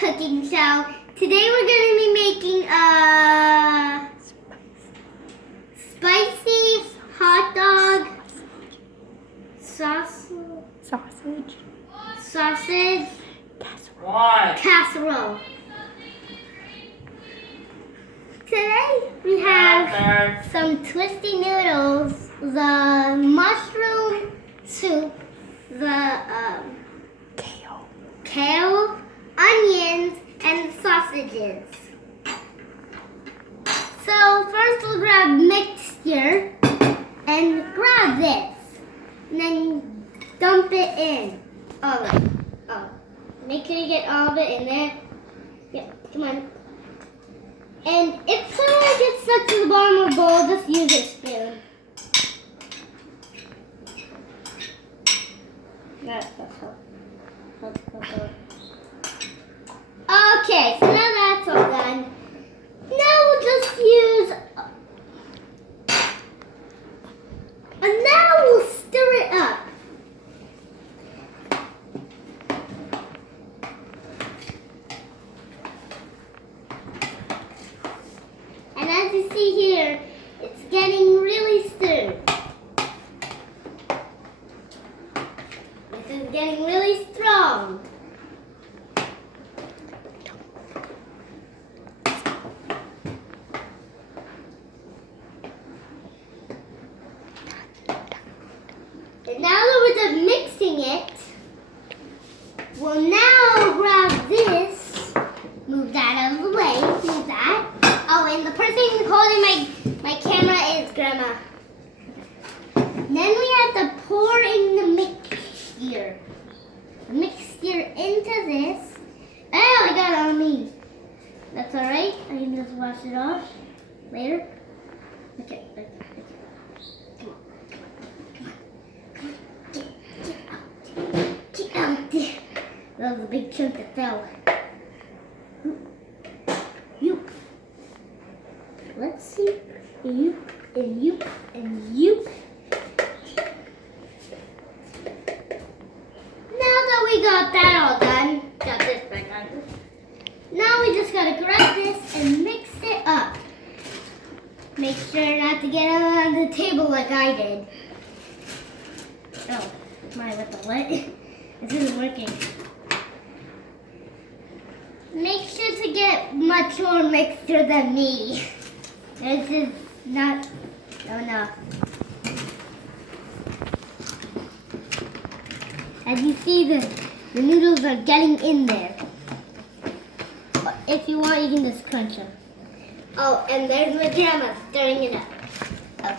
cooking show. Today we're going to be making a spicy hot dog sausage casserole. Today we have some twisty noodles, the mushroom soup, the kale, onions, and sausages. So first we'll grab mixture and grab this, and then dump it in. All of it. Make sure you get all of it in there. Yep, come on. And if someone gets stuck to the bottom of the bowl, just use a spoon. Okay, so now that's all done. Now we'll just use, and now we'll stir it up. And as you see here, it's getting really stirred. This is getting really strong. And now that we're done mixing it, we'll now grab this, move that out of the way, move that. Oh, and the person holding my camera is Grandma. Then we have to pour in the mixture into this. Oh, I got it on me. That's all right. I can just wash it off later. Okay. Get out there. That was a big chunk that fell. You. Let's see. You and you and you. Now that we got that all done, got this back on. Now we just gotta grab this and mix it up. Make sure not to get it on the table like I did. Oh, what the what? This isn't working. Make sure to get much more mixture than me. This is not enough. As you see, the noodles are getting in there. If you want, you can just crunch them. Oh, and there's my grandma stirring it up. Oh,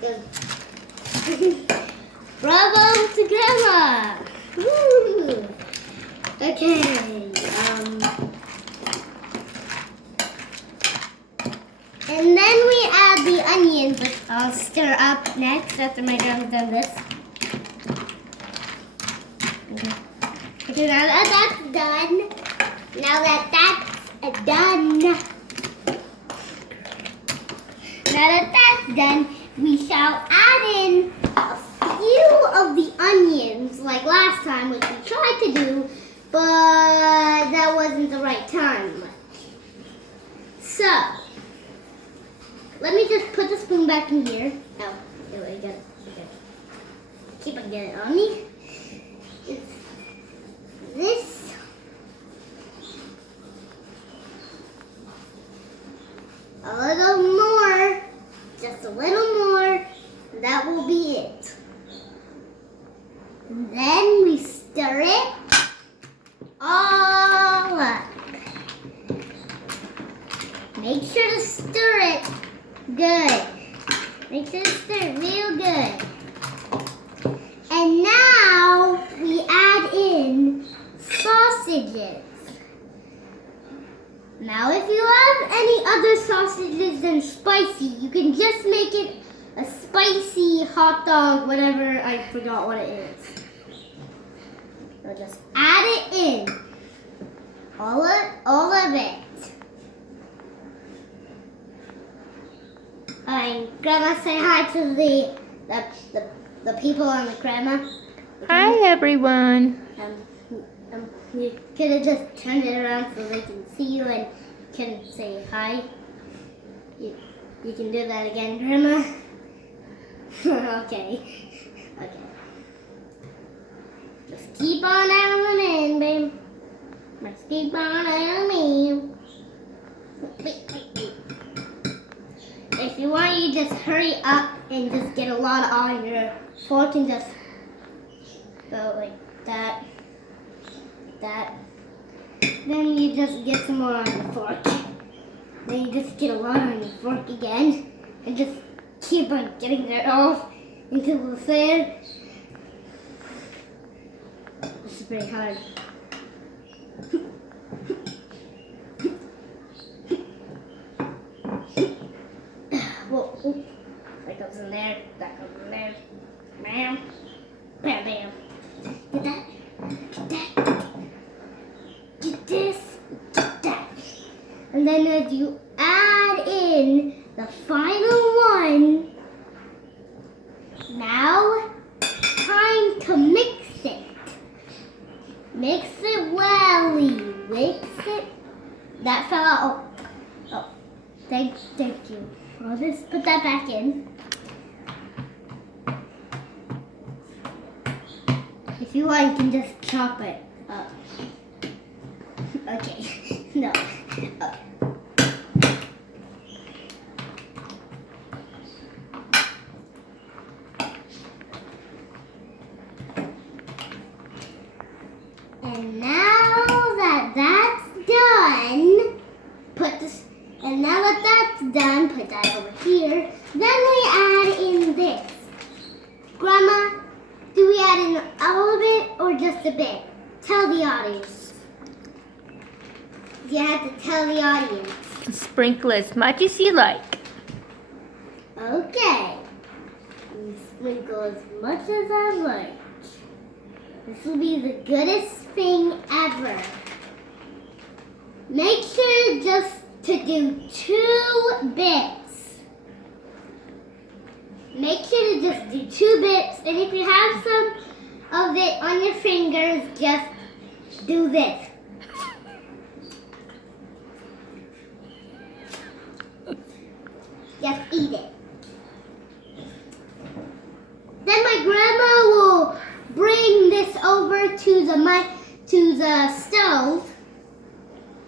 good. Bravo to Grandma! Woo! Okay. And then we add the onions, which I'll stir up next after my grandma's done this. Okay, now that that's done, we shall add in a few of the onions, like last time, which we tried to do, but that wasn't the right time. So, let me just put the spoon back in here. Oh, there we go. Keep on getting it on me. It's this. A little more. Just a little more. And that will be it. And then we stir it all up. Make sure to stir it good. Make sure to stir it real good. And now we add in sausages. Now if you have any other sausages than spicy, you can just make it a spicy hot dog, whatever, I forgot what it is. So just add it in. All of it. Grandma, say hi to the people on the grandma. Hi everyone. You could have just turned it around so they can see you and can say hi. You can do that again, Grandma. Okay. Just keep on adding them in, babe. Just keep on adding them in. Wait. If you want, you just hurry up and just get a lot on your fork and just go like that. Then you just get some more on the fork. Then you just get a lot on your fork again. And just keep on getting that off until the sand. This is pretty hard. Whoa. That goes in there. That goes in there. Bam. Bam, bam. Get that. Get this. Get that. And then as you add in the final one, now time to mix it. Mix it well. Mix it. That fell out. Oh. Thank you. I'll just put that back in. If you want, you can just chop it up. Okay. No. And now that that's done, now that that's done, put that over here. Then we add in this. Grandma, do we add in all of it or just a bit? Tell the audience. You have to tell the audience. Sprinkle as much as you like. Okay. Sprinkle as much as I like. This will be the goodest thing ever. Make sure just to do 2 bits. Make sure to just do 2 bits. And if you have some of it on your fingers, just do this. Just eat it. Then my grandma will bring this over to the stove.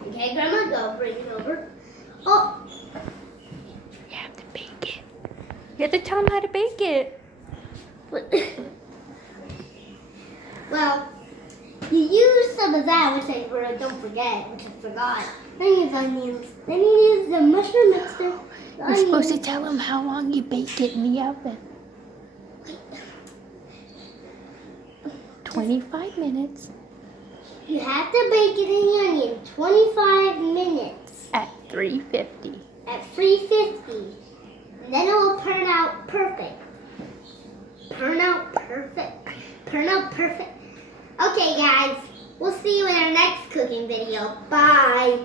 Okay, Grandma, go bring it over. Oh. You have to bake it. You have to tell them how to bake it. Well, you use some of that, which I don't forget, which I forgot. Then you use onions. Then you use the mushroom mixer. You're supposed to tell them how long you bake it in the oven. 25 minutes. You have to bake it in the onion 25 minutes. At 350. At 350. And then it will turn out perfect. Turn out perfect. Okay, guys. We'll see you in our next cooking video. Bye.